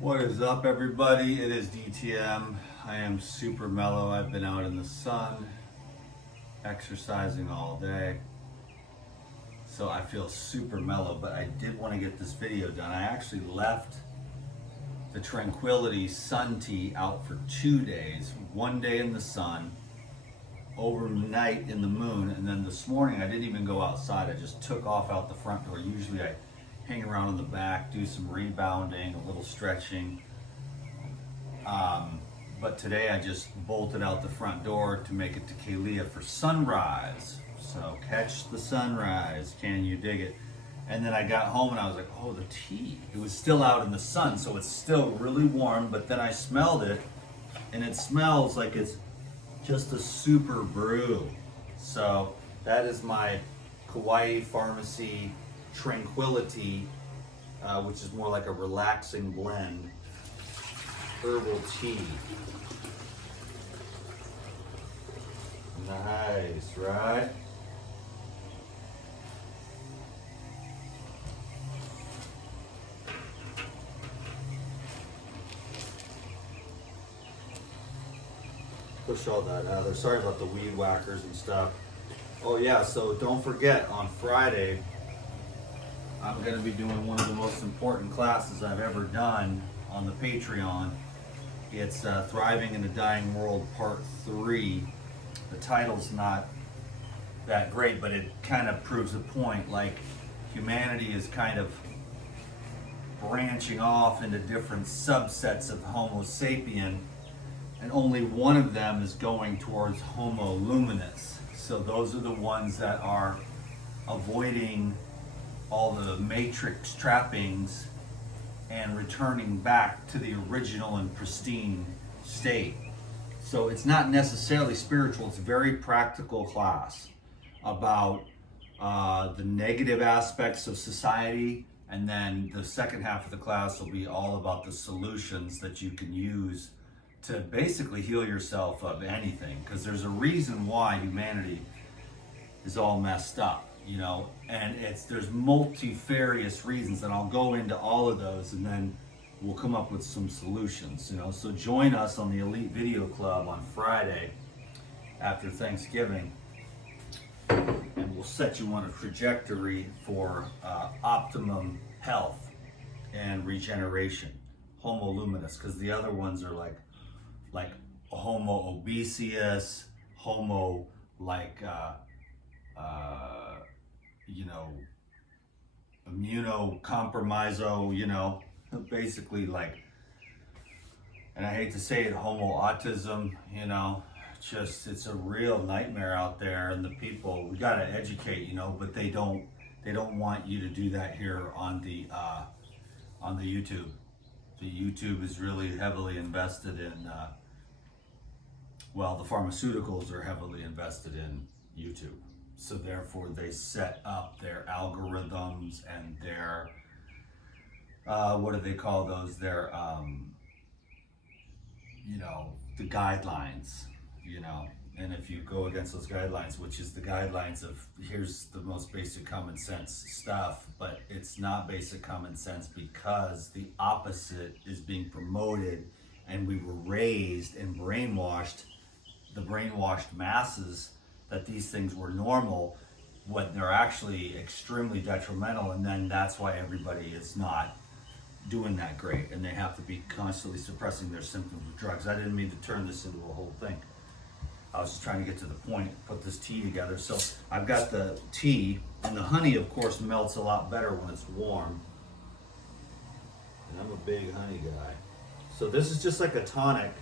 What is up, everybody? It is DTM. I am super mellow. I've been out in the sun, exercising all day. So I feel super mellow, but I did want to get this video done. I actually left the Tranquility Sun Tea out for 2 days. 1 day in the sun, overnight in the moon, and then this morning I didn't even go outside. I just took off out the front door. Usually I hang around in the back, do some rebounding, a little stretching. But today I just bolted out the front door to make it to Kalia for sunrise. So catch the sunrise, can you dig it? And then I got home and I was like, oh, the tea. It was still out in the sun, so it's still really warm, but then I smelled it and it smells like it's just a super brew. So that is my Kauai Pharmacy Tranquility, which is more like a relaxing blend herbal tea. Nice, right? Push all that out of there. Sorry about the weed whackers and stuff. Oh yeah, so don't forget, on Friday I'm going to be doing one of the most important classes I've ever done on the Patreon. It's Thriving in a Dying World Part 3. The title's not that great, but it kind of proves a point. Like, humanity is kind of branching off into different subsets of Homo sapien, and only one of them is going towards Homo Luminous. So those are the ones that are avoiding all the matrix trappings and returning back to the original and pristine state. So it's not necessarily spiritual, it's a very practical class about the negative aspects of society, and then the second half of the class will be all about the solutions that you can use to basically heal yourself of anything, because there's a reason why humanity is all messed up. And there's multifarious reasons, and I'll go into all of those, and then we'll come up with some solutions. So join us on the Elite Video Club on Friday after Thanksgiving, and we'll set you on a trajectory for optimum health and regeneration. Homo Luminous, because the other ones are like Homo obesius, Homo immunocompromiso, basically and I hate to say it, Homo autism, it's a real nightmare out there, and the people, we gotta educate, but they don't want you to do that here on the YouTube. The YouTube is really heavily invested in, the pharmaceuticals are heavily invested in YouTube. So therefore they set up their algorithms and their, what do they call those? Their, the guidelines, and if you go against those guidelines, which is the guidelines of, here's the most basic common sense stuff, but it's not basic common sense because the opposite is being promoted, and we were raised and brainwashed, the brainwashed masses, that these things were normal when they're actually extremely detrimental, and then that's why everybody is not doing that great, and they have to be constantly suppressing their symptoms with drugs. I didn't mean to turn this into a whole thing. I was just trying to get to the point, put this tea together. So I've got the tea, and the honey, of course, melts a lot better when it's warm. And I'm a big honey guy. So this is just like a tonic.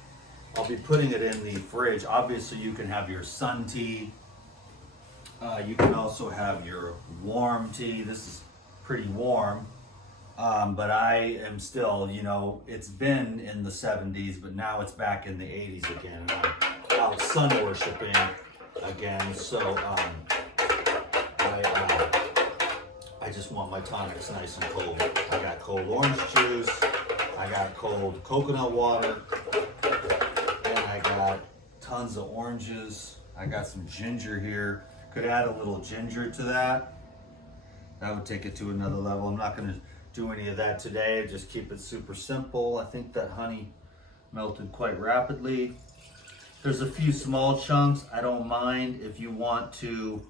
I'll be putting it in the fridge. Obviously, you can have your sun tea. You can also have your warm tea. This is pretty warm. But I am still, it's been in the 70s, but now it's back in the 80s again. And I'm out sun worshiping again. So I just want my tonics nice and cold. I got cold orange juice. I got cold coconut water. I got tons of oranges. I got some ginger here. Could add a little ginger to that. That would take it to another level. I'm not going to do any of that today. Just keep it super simple. I think that honey melted quite rapidly. There's a few small chunks. I don't mind if you want to.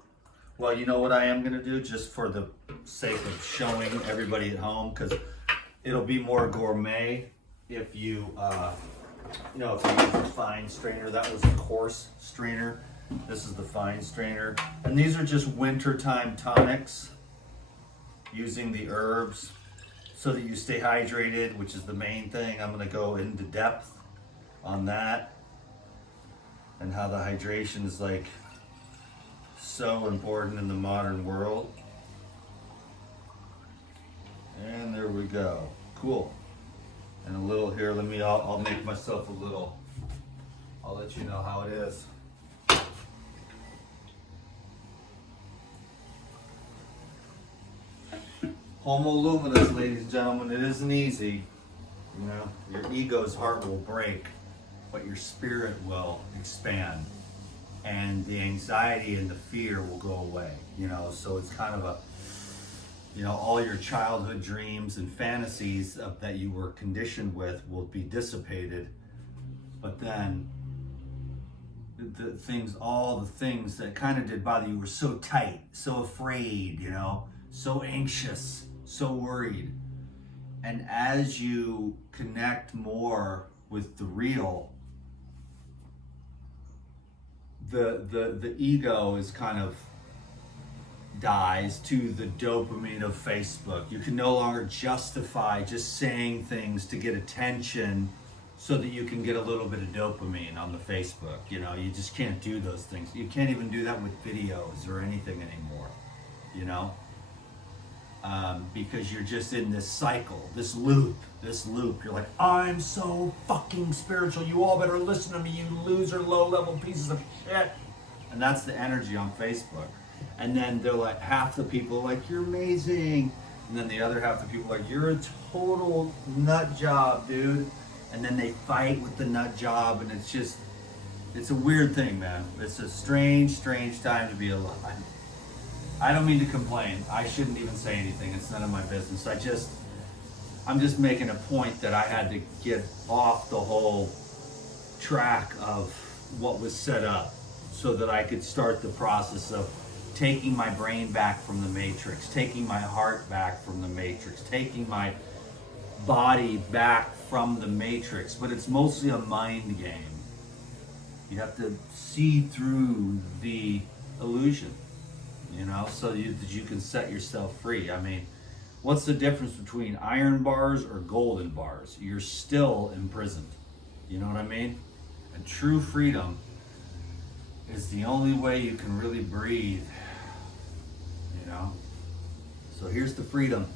Well, you know what I am gonna do, just for the sake of showing everybody at home, because it'll be more gourmet if you, you know, if you use the fine strainer. That was a coarse strainer. This is the fine strainer. And these are just wintertime tonics, using the herbs so that you stay hydrated, which is the main thing. I'm gonna go into depth on that and how the hydration is like so important in the modern world. And there we go. Cool. And a little here, I'll make myself a little, I'll let you know how it is. Homo Luminous, ladies and gentlemen, it isn't easy. You know, your ego's heart will break, but your spirit will expand. And the anxiety and the fear will go away, you know. So it's kind of a, you know, all your childhood dreams and fantasies that you were conditioned with will be dissipated. But then all the things that kind of did bother you were so tight, so afraid, you know, so anxious, so worried. And as you connect more with the real, the ego is kind of dies to the dopamine of Facebook. You can no longer justify just saying things to get attention so that you can get a little bit of dopamine on the Facebook. You know, you just can't do those things. You can't even do that with videos or anything anymore, you know? Because you're just in this cycle, this loop. You're like, I'm so fucking spiritual. You all better listen to me, you loser, low-level pieces of shit. And that's the energy on Facebook. And then they're like, half the people are like, you're amazing. And then the other half the people are like, you're a total nut job, dude. And then they fight with the nut job, and it's a weird thing, man. It's a strange time to be alive. I don't mean to complain. I shouldn't even say anything. It's none of my business. I'm just making a point that I had to get off the whole track of what was set up so that I could start the process of taking my brain back from the matrix, taking my heart back from the matrix, taking my body back from the matrix. But it's mostly a mind game. You have to see through the illusion, you know, so that you can set yourself free. I mean, what's the difference between iron bars or golden bars? You're still imprisoned. You know what I mean? And true freedom is the only way you can really breathe, you know? So here's the freedom.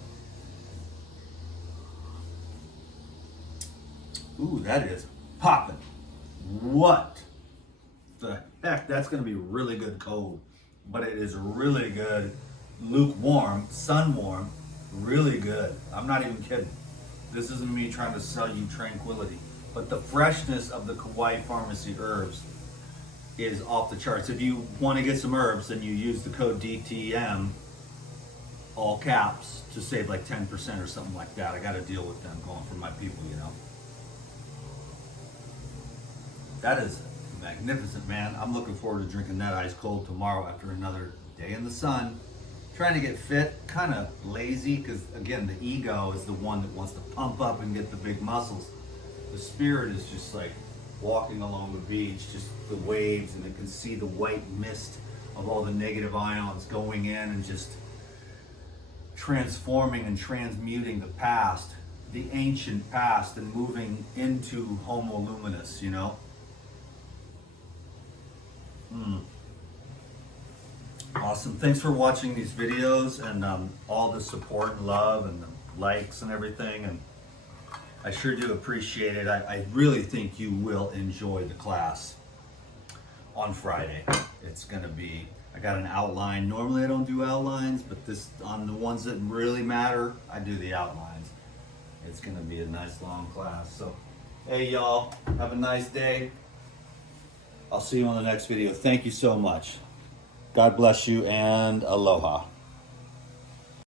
Ooh, that is popping. What the heck? That's gonna be really good cold, but it is really good lukewarm, sun warm, really good. I'm not even kidding. This isn't me trying to sell you tranquility, but the freshness of the Kauai Pharmacy herbs is off the charts. If you want to get some herbs, then you use the code DTM, all caps, to save like 10% or something like that. I got to deal with them going for my people, you know. That is magnificent, man. I'm looking forward to drinking that ice cold tomorrow after another day in the sun. Trying to get fit, kind of lazy, because again, the ego is the one that wants to pump up and get the big muscles. The spirit is just like walking along the beach, just the waves, and it can see the white mist of all the negative ions going in and just transforming and transmuting the past, the ancient past, and moving into Homo Luminous, you know? Awesome. Thanks for watching these videos and all the support and love and the likes and everything. And I sure do appreciate it. I really think you will enjoy the class on Friday. It's going to be, I got an outline. Normally I don't do outlines, but this, on the ones that really matter, I do the outlines. It's going to be a nice long class. So, hey y'all, have a nice day. I'll see you on the next video. Thank you so much. God bless you and aloha.